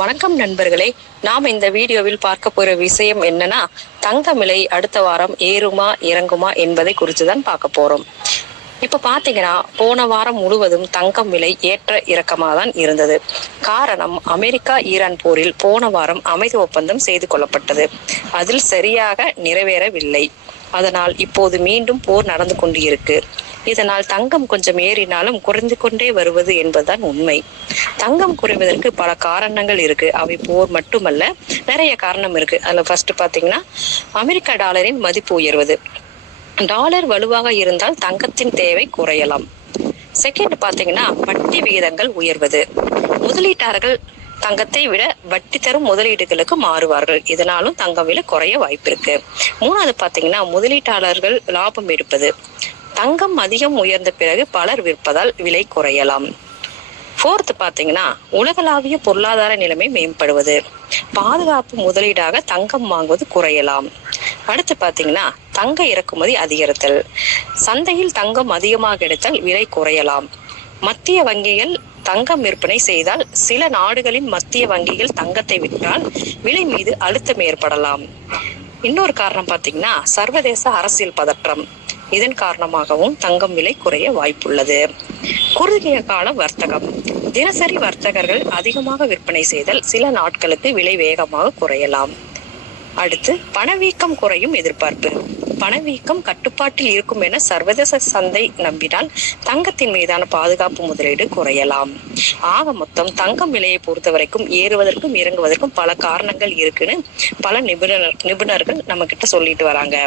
வணக்கம் நண்பர்களே. நாம இந்த வீடியோவில் பார்க்க போற விஷயம் என்னன்னா, தங்கம் விலை அடுத்த வாரம் ஏறுமா இறங்குமா என்பதை குறித்துதான் பார்க்க போறோம். இப்ப பாத்தீங்கன்னா, போன வாரம் முழுவதும் தங்கம் விலை ஏற்ற இறக்கமாக தான் இருந்தது. காரணம், அமெரிக்கா ஈரான் போரில் போன வாரம் அமைதி ஒப்பந்தம் செய்து கொள்ளப்பட்டது. அதில் சரியாக நிறைவேறவில்லை. அதனால் இப்போது மீண்டும் போர் நடந்து கொண்டு இருக்கு. இதனால் தங்கம் கொஞ்சம் ஏறினாலும் குறைந்து கொண்டே வருவது என்பதுதான் உண்மை. தங்கம் குறைவதற்கு பல காரணங்கள் இருக்கு. அவை போர் மட்டுமல்ல, நிறைய காரணம் இருக்கு. அதுல ஃபர்ஸ்ட் பாத்தீங்கன்னா, அமெரிக்க டாலரின் மதிப்பு உயர்வது. டாலர் வலுவாக இருந்தால் தங்கத்தின் தேவை குறையலாம். செகண்ட் பாத்தீங்கன்னா, வட்டி விகிதங்கள் உயர்வது. முதலீட்டாளர்கள் தங்கத்தை விட வட்டி தரும் முதலீடுகளுக்கு மாறுவார்கள். இதனாலும் தங்கம் விலை குறைய வாய்ப்பு இருக்கு. மூணாவது பாத்தீங்கன்னா, முதலீட்டாளர்கள் லாபம் எடுப்பது. தங்கம் அதிகம் உயர்ந்த பிறகு பலர் விற்பதால் விலை குறையலாம். ஃபோர்த் பாத்தீங்கன்னா, உலகளாவிய பொருளாதார நிலைமை மேம்படுவது. பாதுகாப்பு முதலீடாக தங்கம் வாங்குவது குறையலாம். அடுத்து பாத்தீங்கன்னா, தங்க இறக்குமதி அதிகரித்தல். சந்தையில் தங்கம் அதிகமாக கிடைத்தால் விலை குறையலாம். மத்திய வங்கிகள் தங்கம் விற்பனை செய்தால் சில நாடுகளின் மத்திய வங்கிகள் தங்கத்தை விற்றால் விலை மீது அழுத்தம் ஏற்படலாம். இன்னொரு காரணம் பாத்தீங்கன்னா, சர்வதேச அரசியல் பதற்றம். இதன் காரணமாகவும் தங்கம் விலை குறைய வாய்ப்புள்ளது. குறுகிய கால வர்த்தகம். தினசரி வர்த்தகர்கள் அதிகமாக விற்பனை செய்தால் சில நாட்களுக்கு விலை வேகமாக குறையலாம். அடுத்து, பணவீக்கம் குறையும் எதிர்பார்ப்பு. பணவீக்கம் கட்டுப்பாட்டில் இருக்கும் என சர்வதேச சந்தை நம்பினால் தங்கத்தின் மீதான பாதுகாப்பு முதலீடு குறையலாம். ஆக மொத்தம் தங்கம் விலையை பொறுத்த வரைக்கும் ஏறுவதற்கும் இறங்குவதற்கும் பல காரணங்கள் இருக்குன்னு பல நிபுணர்கள் நம்ம கிட்ட சொல்லிட்டு வராங்க.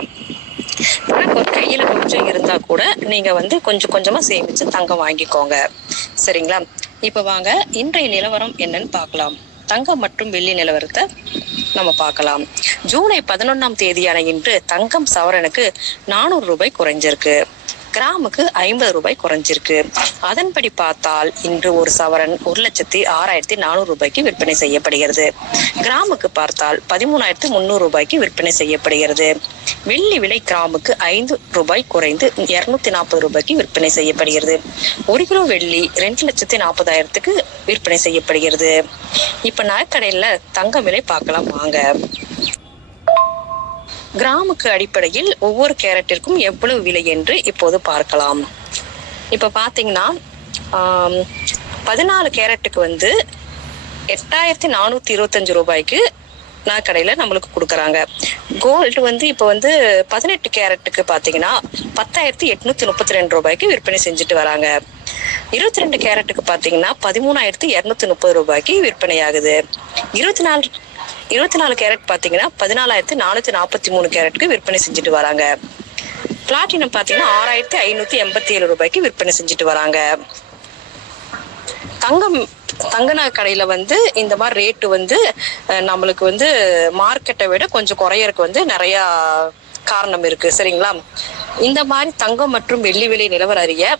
கையில கொஞ்சம் இருந்தா கூட நீங்க கொஞ்சம் கொஞ்சமா சேமிச்சு தங்கம் வாங்கிக்கோங்க. சரிங்களா? இப்ப வாங்க இன்றைய நிலவரம் என்னன்னு பார்க்கலாம். தங்கம் மற்றும் வெள்ளி நிலவரத்தை நம்ம பார்க்கலாம். ஜூலை 11ஆம் தேதியான இன்று தங்கம் சவரனுக்கு 400 ரூபாய் குறைஞ்சிருக்கு. கிராமுக்கு 50 ரூபாய் குறைஞ்சிருக்கு. அதன்படி பார்த்தால் இன்று ஒரு சவரன் 1,06,400 ரூபாய்க்கு விற்பனை செய்யப்படுகிறது. கிராமுக்கு பார்த்தால் 13,300 ரூபாய்க்கு விற்பனை செய்யப்படுகிறது. வெள்ளி விலை கிராமுக்கு 5 ரூபாய் குறைந்து 240 ரூபாய்க்கு விற்பனை செய்யப்படுகிறது. 1 கிலோ வெள்ளி 2,40,000க்கு விற்பனை செய்யப்படுகிறது. இப்ப நகைக்கடையில தங்க விலை பார்க்கலாம் வாங்க. கிராமுக்கு அடிப்படையில் ஒவ்வொரு கேரட்டிற்கும் எவ்வளவு விலை என்று இப்போது பார்க்கலாம். இப்ப பாத்தீங்கன்னா, 14 கேரட்டுக்கு 8,425 ரூபாய்க்கு நகைக்கடையில நம்மளுக்கு கொடுக்குறாங்க. கோல்டு இப்ப 18 கேரட்டுக்கு பாத்தீங்கன்னா 10,832 ரூபாய்க்கு விற்பனை செஞ்சுட்டு வராங்க. 22 கேரட்டுக்கு பாத்தீங்கன்னா 13,230 ரூபாய்க்கு விற்பனை ஆகுது. 24 கேரட் பாத்தீங்கன்னா 14,443 கேரட்டுக்கு விற்பனை செஞ்சுட்டு வராங்க. பிளாட்டினம் பாத்தீங்கன்னா 6,587 ரூபாய்க்கு விற்பனை செஞ்சுட்டு வராங்க. தங்க நகை கடையில இந்த மாதிரி ரேட்டு நம்மளுக்கு மார்க்கெட்டை விட கொஞ்சம் குறையறதுக்கு நிறைய காரணம் இருக்கு. சரிங்களா? இந்த மாதிரி தங்கம் மற்றும் வெள்ளி விலை நிலவரம் அறிய